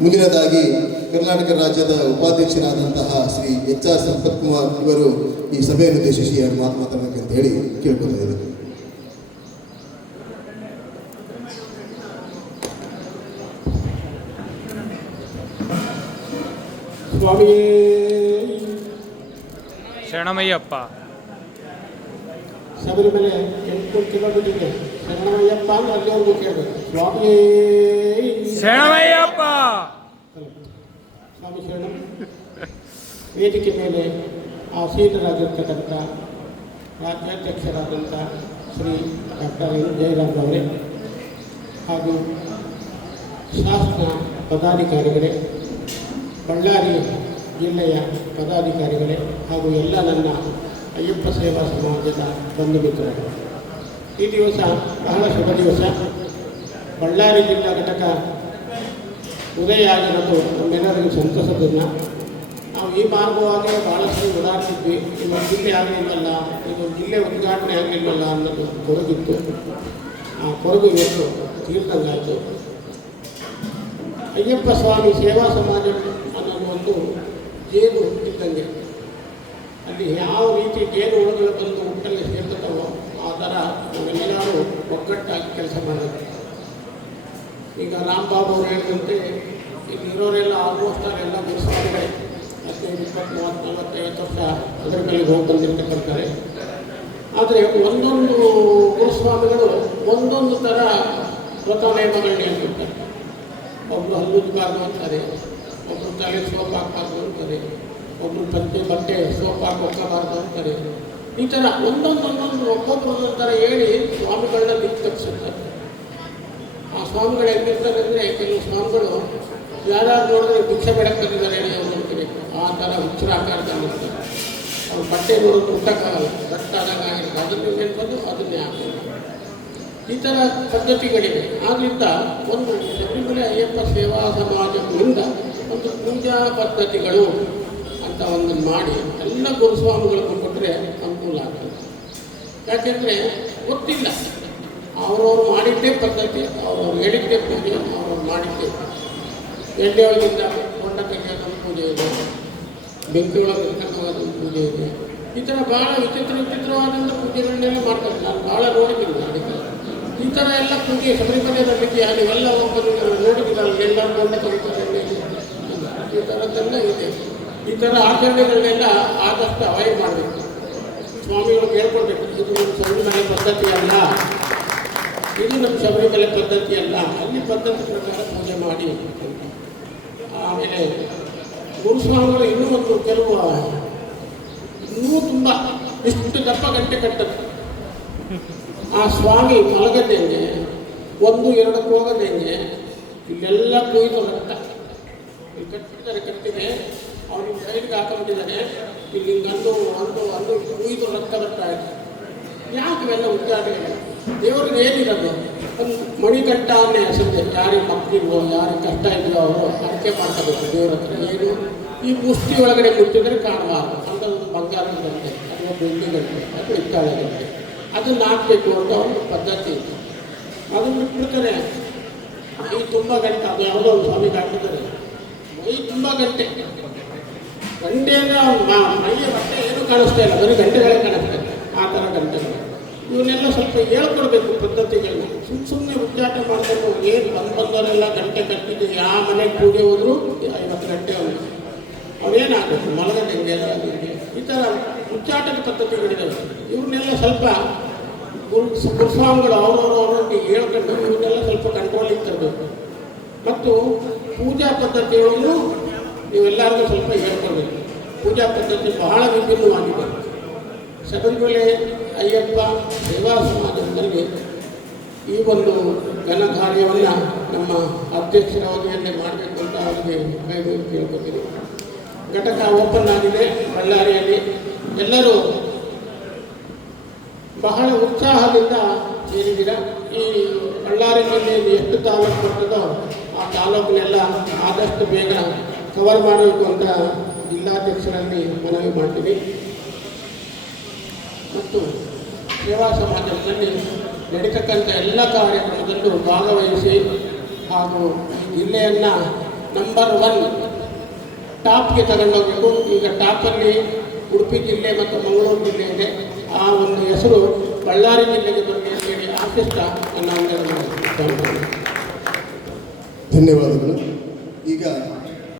ಮುಂದಿನದಾಗಿ ಕರ್ನಾಟಕ ರಾಜ್ಯದ ಉಪಾಧ್ಯಕ್ಷರಾದಂತಹ ಶ್ರೀ HR ಸಂಪತ್ ಕುಮಾರ್ ಇವರು ಈ ಸಭೆಯನ್ನು ಉದ್ದೇಶಿಸಿ ಎರಡು ಮಾತನಾಡಬೇಕು ಅಂತ ಹೇಳಿ ಕೇಳ್ಕೊತಾ ಇದ್ದಾರೆ. ಸ್ವಾಮಿಯೇ ಶರಣಮಯ್ಯಪ್ಪ. ಶಬರಿಮಲೆ 8 ಕಿಲೋಮೀಟರ್ ಇದೆ. ಶರಣಮಯ್ಯಪ್ಪ ಅಂದ್ರೆ ಅಲ್ಲಿವರೆಗೂ ಕೇಳಬೇಕು. ಸ್ವಾಮಿಯೇ ಶರಣಮಯ್ಯಪ್ಪ. ಸ್ವಾಮಿ ಶರಣ. ವೇದಿಕೆ ಮೇಲೆ ಆಸೀನರಾಗಿರ್ತಕ್ಕಂಥ ರಾಜ್ಯಾಧ್ಯಕ್ಷರಾದಂಥ ಶ್ರೀ ಡಾಕ್ಟರ್ ಎನ್ ಜಯರಾಮ್ ಅವರೇ ಹಾಗೂ ಶಾಸನ ಪದಾಧಿಕಾರಿಗಳೇ, ಬಳ್ಳಾರಿ ಜಿಲ್ಲೆಯ ಪದಾಧಿಕಾರಿಗಳೇ ಹಾಗೂ ಎಲ್ಲ ನನ್ನ ಅಯ್ಯಪ್ಪ ಸೇವಾ ಸಮಾಜದ ಬಂಧು ಮಿತ್ರರು, ಈ ದಿವಸ ಬಹಳ ಶುಭ ದಿವಸ. ಬಳ್ಳಾರಿ ಜಿಲ್ಲಾ ಘಟಕ ಉದಯ ಆಗಿರೋದು ನಮ್ಮೆಲ್ಲರಿಗೂ ಸಂತಸದ ದಿನ. ನಾವು ಈ ಮಾರ್ಗವಾಗಿ ಭಾಳಷ್ಟು ಓಡಾಡ್ತಿದ್ವಿ. ಇವತ್ತು ಜಿಲ್ಲೆ ಆಗಲಿಲ್ಲವಲ್ಲ, ಇದು ಜಿಲ್ಲೆ ಉದ್ಘಾಟನೆ ಆಗಲಿಲ್ಲವಲ್ಲ ಅನ್ನೋದು ಕೊರಗಿತ್ತು. ಆ ಕೊರಗು ಇವತ್ತು ತೀರ್ಥಂಗಾಯಿತು. ಅಯ್ಯಪ್ಪ ಸ್ವಾಮಿ ಸೇವಾ ಸಮಾಜ ಅನ್ನೋದು ಒಂದು ಜೇನು ಇದ್ದಂಗೆ. ಅಲ್ಲಿ ಯಾವ ರೀತಿ ಜೇನು ಹುಳುಗಳು ಬಂದು ಹುಟ್ಟಲ್ಲಿ ಸೇರ್ತವೋ ಆ ಥರ ನಾವೆಲ್ಲರೂ ಒಗ್ಗಟ್ಟಾಗಿ ಕೆಲಸ ಮಾಡಬೇಕು. ಈಗ ರಾಮಬಾಬು ಅವರು ಹೇಳಿದಂತೆ ಇಲ್ಲಿರೋರೆಲ್ಲ ಆಲ್ಮೋಸ್ಟ್ ಅವರೆಲ್ಲ ಗುರುಸ್ವಾಮಿಗಳೇ. 15, 20, 30, 40, 50 ವರ್ಷ ಅದರ ಮೇಲೆ ಹೋಗಿ ಬಂದಿರ್ತಕ್ಕಂತಾರೆ. ಆದರೆ ಒಂದೊಂದು ಗುರುಸ್ವಾಮಿಗಳು ಒಂದೊಂದು ಥರ ವ್ರತ ನೇಮಗಳನ್ನ ಹೇಳ್ತಿರ್ತಾರೆ. ಒಬ್ಬರು ಹಲ್ಲುಜ್ಬಾರ್ದು ಅಂತಾರೆ, ಒಬ್ಬರು ತಲೆ ಸೋಪ್ ಹಾಕಬಾರ್ದು ಅಂತಾರೆ, ಒಬ್ಬರು ಬಟ್ಟೆ ಸೋಪ್ ಹಾಕೋಕ್ಕಬಾರ್ದು ಅಂತಾರೆ. ಈ ಥರ ಒಂದೊಂದು ಒಬ್ಬೊಬ್ಬರು ಥರ ಹೇಳಿ ಸ್ವಾಮಿಗಳನ್ನ ದಿಕ್ಕು ತಪ್ಪಿಸುತ್ತಾರೆ. ಆ ಸ್ವಾಮಿಗಳು ಹೆಂಗಿರ್ತಾರೆ ಅಂದರೆ, ಕೆಲವು ಸ್ವಾಮಿಗಳು ಯಾರು ನೋಡಿದ್ರೆ ಭಿಕ್ಷೆ ಬೇಡಕ್ಕೆ ಬಂದಿದ್ದಾರೆ ಹೇಳಿ ಅವ್ರು ನೋಡ್ಕೋಬೇಕು. ಆ ಥರ ಹುಚ್ಚರ ಆಕಾರದಲ್ಲಿರ್ತಾರೆ. ಅವ್ರು ಬಟ್ಟೆ ನೋಡೋದು ಊಟಕ್ಕಾಗಲ್ಲ, ದಟ್ಟಾದಾಗ ಆಗಿರುತ್ತೆ. ಅದನ್ನು ಹೇಳ್ಬೋದು, ಅದನ್ನೇ ಹಾಕೋದು. ಈ ಥರ ಪದ್ಧತಿಗಳಿವೆ. ಆದ್ದರಿಂದ ಒಂದು ಶಬರಿಮಲೆ ಅಯ್ಯಪ್ಪ ಸೇವಾ ಸಮಾಜದಿಂದ ಒಂದು ಪೂಜಾ ಪದ್ಧತಿಗಳು ಅಂತ ಒಂದನ್ನು ಮಾಡಿ ಎಲ್ಲ ಗುರುಸ್ವಾಮಿಗಳಿಗೂ ಕೊಟ್ಟರೆ ಅನುಕೂಲ ಆಗ್ತದೆ. ಯಾಕೆಂದರೆ ಗೊತ್ತಿಲ್ಲ, ಅವರವ್ರು ಮಾಡಿದ್ದೇ ಪದ್ಧತಿ, ಅವ್ರವ್ರು ಹೇಳಿದ್ದೇ ಪೂಜೆ, ಅವ್ರವ್ರು ಮಾಡಿದ್ದೇ. ಎಣ್ಣೆ ಒಳಗಿಂದ ಕೊಂಡ ತೆಗೆಯೋದೊಂದು ಪೂಜೆ ಇದೆ, ಬೆಂಕಿ ಒಳಗೆ ಇರ್ತಕ್ಕಂಥದ್ದೊಂದು ಪೂಜೆ ಇದೆ. ಈ ಥರ ಭಾಳ ವಿಚಿತ್ರವಾದಂಥ ಪೂಜೆಗಳನ್ನೆಲ್ಲ ಮಾಡ್ತಾರೆ. ನಾನು ಭಾಳ ನೋಡಿದ್ದೀನಿ. ಅದಕ್ಕೆ ಈ ಥರ ಎಲ್ಲ ಪೂಜೆ ಶಬರಿಮಲೆ ನಂಬಿಕೆ ನೀವೆಲ್ಲ ಒಬ್ಬರು ನೋಡಿದ್ದೀರ, ಎಲ್ಲ ಕೊಂಡ ತೆಗಿತಾರೆ, ಈ ಥರದ್ದೆಲ್ಲ ಇದೆ. ಈ ಥರ ಆಚರಣೆಗಳನ್ನೆಲ್ಲ ಆದಷ್ಟು ಅವಾಯ್ಡ್ ಮಾಡಬೇಕು. ಸ್ವಾಮಿಗಳು ಕೇಳ್ಕೊಳ್ಬೇಕು, ಇದು ನಮ್ಮ ಶಬರಿಮಲೆ ಪದ್ಧತಿ ಅಲ್ಲ, ಇದು ನಮ್ಮ ಶಬರಿಮಲೆ ಪದ್ಧತಿ ಅಲ್ಲ, ಅಲ್ಲಿ ಪದ್ಧತಿ ಪ್ರಕಾರ ಪೂಜೆ ಮಾಡಿ ಅಂತ. ಆಮೇಲೆ ಗುರುಸ್ವಾಮಿಗಳು ಇನ್ನೂ ಒಂದು ಕೆಲವು ಇನ್ನೂ ತುಂಬ ಇಷ್ಟು ದಪ್ಪ ಗಂಟೆ ಕಟ್ಟದು. ಆ ಸ್ವಾಮಿ ಮಲಗದೇನೆ, 1-2 ಹೋಗದೇನೆ, ಇಲ್ಲೆಲ್ಲ ಕುಯ್ದು ರಕ್ತ ಇಲ್ಲಿ ಕಟ್ಟಿದ್ದಾರೆ. ಕಟ್ಟಿದೆ ಅವ್ರಿಗೆ ಸೈಡ್ಗೆ ಹಾಕೊಂಡಿದ್ದಾನೆ. ಇಲ್ಲಿ ಅಂದು ಕುಯ್ದು ರಕ್ತ ಬರ್ತಾ ಇದೆ. ಯಾಕೆ ಇವೆಲ್ಲ ಉದ್ಘಾಟನೆ? ದೇವರಿಗೆ ಏನಿರೋದು? ಒಂದು ಮಣಿಕಟ್ಟಾನೆ ಹೆಸರಿದೆ. ಯಾರಿಗೆ ಮಕ್ಕಳಿಲ್ವೋ, ಯಾರಿಗೆ ಕಷ್ಟ ಇದೆಯೋ ಅವರು ಅಡಿಕೆ ಮಾಡ್ಕೋಬೇಕು ದೇವ್ರ ಹತ್ರ. ಏನು ಈ ಮುಷ್ಟಿ ಒಳಗಡೆ ಮುಟ್ಟಿದ್ರೆ ಕಾಣಬಾರ್ದು ಅಂತ ಒಂದು ಬಂಗಾರದ ಗಂಟೆ ಅಥವಾ ಬೆಳ್ಳಿ ಗಂಟೆ ಅಥವಾ ಹಿತ್ತಾಳೆ ಗಂಟೆ, ಅದನ್ನು ಹಾಕಬೇಕು ಅಂತ ಒಂದು ಪದ್ಧತಿ ಇದೆ. ಅದನ್ನು ಬಿಟ್ಬಿಡ್ತಾರೆ. ಮೈ ತುಂಬ ಗಂಟೆ, ಅದು ಯಾವುದೋ ಒಂದು ಸ್ವಾಮಿಗೆ ಹಾಕಿದ್ದಾರೆ. ಮೈ ತುಂಬ ಗಂಟೆ ಗಂಟೆಯಿಂದ ಮೈಯ ಬಟ್ಟೆ ಏನೂ ಕಾಣಿಸ್ತಾ ಇಲ್ಲ, ಬರೀ ಗಂಟೆಗಳೇ ಕಾಣಿಸ್ತಾ ಇಲ್ಲ. ಆ ಥರ ಗಂಟೆಗಳು ಇವನ್ನೆಲ್ಲ ಸ್ವಲ್ಪ ಹೇಳ್ಕೊಡ್ಬೇಕು ಪದ್ಧತಿಗಳನ್ನ. ಸುಮ್ಮನೆ ಉಚ್ಚಾಟ ಮಾಡ್ಕೊಂಡು ಏನು ಬಂದವರೆಲ್ಲ ಗಂಟೆ ಕಟ್ಟಿದ್ದು ಯಾವ ಮನೆಗೆ ಪೂಜೆ ಹೋದ್ರು 50 ಗಂಟೆ ಹೋಗಿ ಅವ್ರೇನಾಗಬೇಕು ಮಲಗದ ಹೆಂಗೆ ಎಲ್ಲ ಈ ಥರ ಉಚ್ಚಾಟದ ಪದ್ಧತಿಗಳಿದ್ದಾವೆ. ಇವ್ರನ್ನೆಲ್ಲ ಸ್ವಲ್ಪ ಗುರುಸ್ವಾಮಿಗಳು ಅವ್ರವ್ರಿಗೆ ಹೇಳ್ಕೊಂಡು ಇವನ್ನೆಲ್ಲ ಸ್ವಲ್ಪ ಕಂಟ್ರೋಲಿಗೆ ತರಬೇಕು. ಮತ್ತು ಪೂಜಾ ಪದ್ಧತಿಗಳನ್ನು ನೀವೆಲ್ಲರಿಗೂ ಸ್ವಲ್ಪ ಹೇಳ್ಕೊಡ್ಬೇಕು. ಪೂಜಾ ಪದ್ಧತಿ ಬಹಳ ವಿಭಿನ್ನವಾಗಿದೆ. ಶಬರಿಮಲೆ ಅಯ್ಯಪ್ಪ ಸೇವಾ ಸಮಾಜದಲ್ಲಿ ಈ ಒಂದು ಘನ ಕಾರ್ಯವನ್ನು ನಮ್ಮ ಅಧ್ಯಕ್ಷರ ಅವಧಿಯಲ್ಲೇ ಮಾಡಬೇಕು ಅಂತ ಅವರಿಗೆ ಕೇಳ್ಕೊತೀನಿ. ಘಟಕ ಓಪನ್ ಆಗಿದೆ ಬಳ್ಳಾರಿಯಲ್ಲಿ. ಎಲ್ಲರೂ ಬಹಳ ಉತ್ಸಾಹದಿಂದ ಸೇರಿದ್ದೀರ. ಈ ಬಳ್ಳಾರಿ ಜಿಲ್ಲೆಯಲ್ಲಿ ಎಷ್ಟು ತಾಲೂಕು ಬರ್ತದೋ ಆ ತಾಲೂಕನ್ನೆಲ್ಲ ಆದಷ್ಟು ಬೇಗ ಕವರ್ ಮಾಡಬೇಕು ಅಂತ ಜಿಲ್ಲಾಧ್ಯಕ್ಷರಲ್ಲಿ ಮನವಿ ಮಾಡ್ತೀವಿ. ಮತ್ತು ಸೇವಾ ಸಮಾಜದಲ್ಲಿ ನಡೀತಕ್ಕಂಥ ಎಲ್ಲ ಕಾರ್ಯಕ್ರಮದಲ್ಲೂ ಭಾಗವಹಿಸಿ ಹಾಗೂ ಜಿಲ್ಲೆಯನ್ನು ನಂಬರ್ 1 ಟಾಪ್ಗೆ ತಗೊಂಡೋಗ್ಬೇಕು. ಈಗ ಟಾಪಲ್ಲಿ ಉಡುಪಿ ಜಿಲ್ಲೆ ಮತ್ತು ಮಂಗಳೂರು ಜಿಲ್ಲೆ ಇದೆ. ಆ ಒಂದು ಹೆಸರು ಬಳ್ಳಾರಿ ಜಿಲ್ಲೆಗೆ ಬರಲಿ ಅಂತೇಳಿ ಆಶಿಸ್ತಾ ನನ್ನ ಧನ್ಯವಾದಗಳು. ಈಗ